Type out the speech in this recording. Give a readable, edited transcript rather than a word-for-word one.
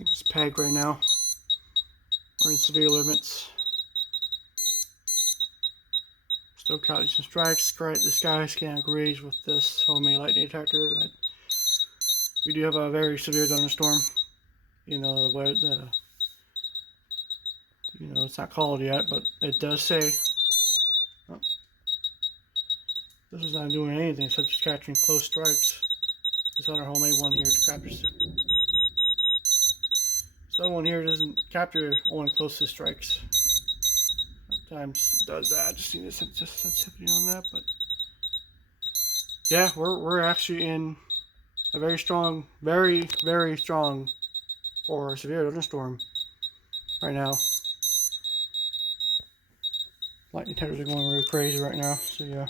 think it's pegged right now. We're in severe limits. Still counting some strikes. This guy scan agrees with this homemade lightning detector that we do have a very severe thunderstorm. You know, it's not called yet, but it does say. Oh, this is not doing anything except just capturing close strikes. This other homemade one here captures. This other one here doesn't capture only closest strikes. Sometimes it does that. Just need a sensitivity on that, but yeah, we're actually in a very strong, very strong, or severe thunderstorm right now. Lightning detectors are going really crazy right now, so yeah.